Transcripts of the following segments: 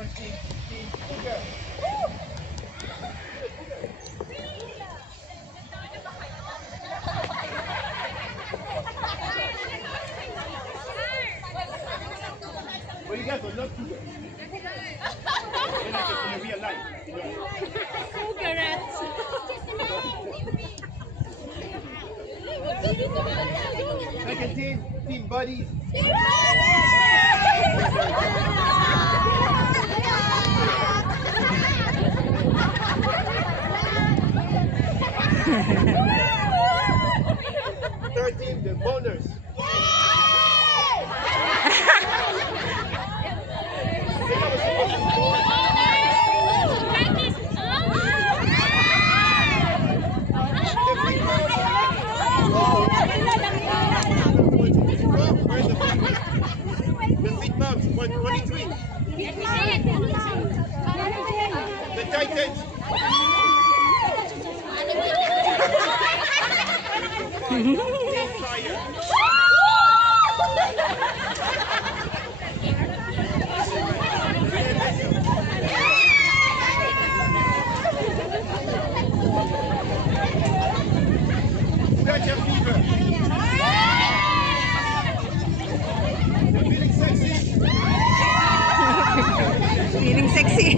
Well, you guys are not cougars. In real life. Second team buddies. Third team, the boners. The Big Moms, 123. The Titans. Gotcha fever. You're feeling sexy? Feeling sexy.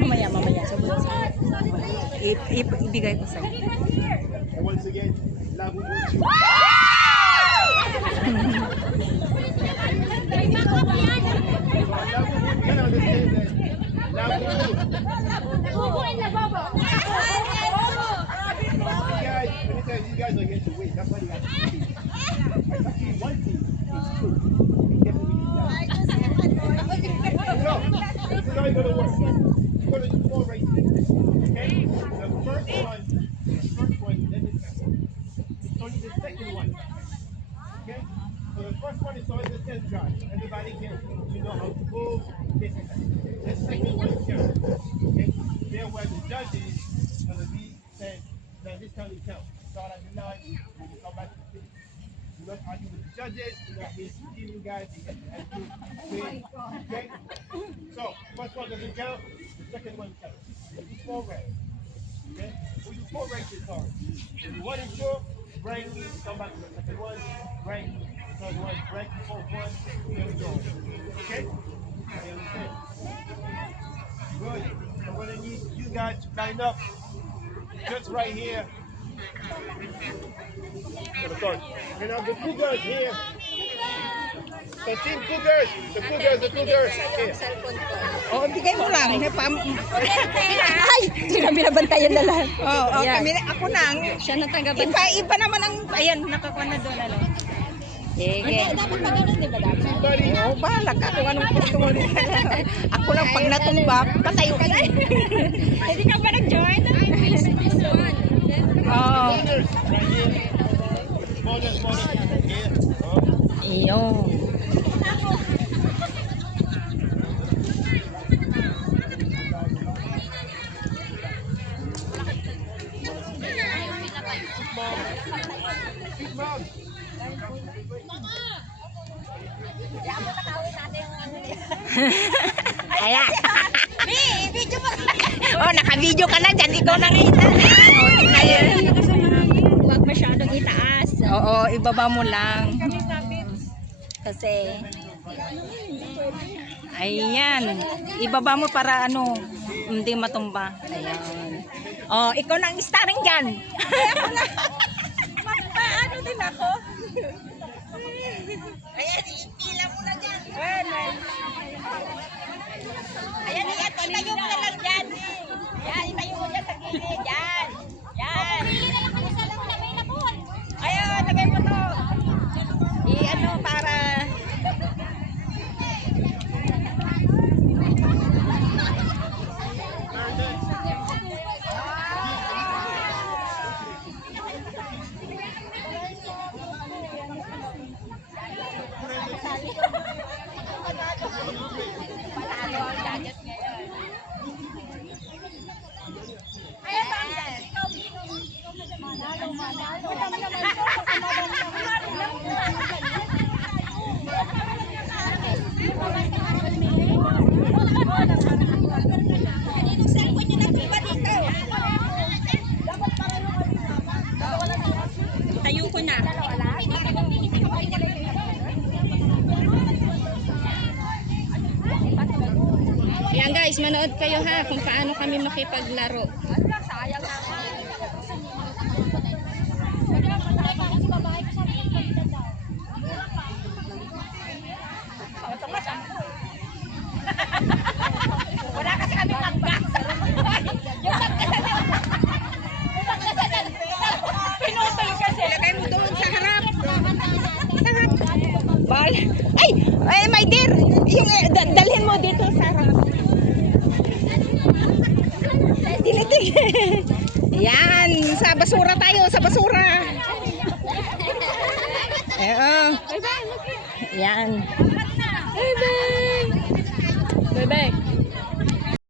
Mamaya. Ibigay ko sa'yo. And once again, Labu Buchi. You guys are here to win. That's why you guys are here. It's actually one team. It's true. We definitely need that. So, this is how you're going to work. You're going to do 4 races. Okay? The first one, let me count. It's only the second one. Okay? So the first one is always the test drive. Everybody can, know how to move, this and that. The second one is count. Okay? There where the judges is going to be saying, now this time you count. Start at the 9, when you come back to 6. Do not argue with the judges. We're not here to kill you guys. We're here to help you win. Okay? So, first one doesn't count. The second one counts. We do 4 races. Okay? We do 4 races, sorry. We do 1 and 2, break, come back to the second one, break, third one, break, fourth one, then go. Okay? You understand? Good. I'm going to need you guys to line up just right here. And have the Cougars here. The team Cougars. The Cougars. Here. Oh, bigay mo lang. Ay, sila binabantayan na lang. Oo, kami, ako na. Siya na taga-bantay. Iba naman ang, ayan, nakakuha na doon, ano. Sige. Dapat pa ganun, di ba dapat? Oo, bahala ka kung anong gusto mo. Ako lang pag natumbak, patayo ka na. Hindi ka ba nag-join? Oo. Iyo. Ayan. Video mo. Oh, naka-video ka na dyan. Ikaw na ngayon. Huwag masyadong itaas. Oo, ibaba mo lang. Kasi ayan, ibaba mo para ano, hindi matumba. Ayan. Oh, ikaw na ang starring dyan. Paano din ako? Ayan, ipila mo na dyan. Ayan, itayo mo na lang dyan. Yan, itayo mo dyan sa gilid. Yan. Yan. Ayun, lagay mo to. I-ano para manood kayo ha kung paano kami makipaglaro. Wala kasi kami mag-back. Yung pinutol kasi. Lagay mo doon sa harap. Sa harap. Bal. Ay, my dear. Yung dalhin mo dito sa harap. Tinitig. Yan, sa basura tayo, sa basura. Yan. Bye-bye. Bye-bye.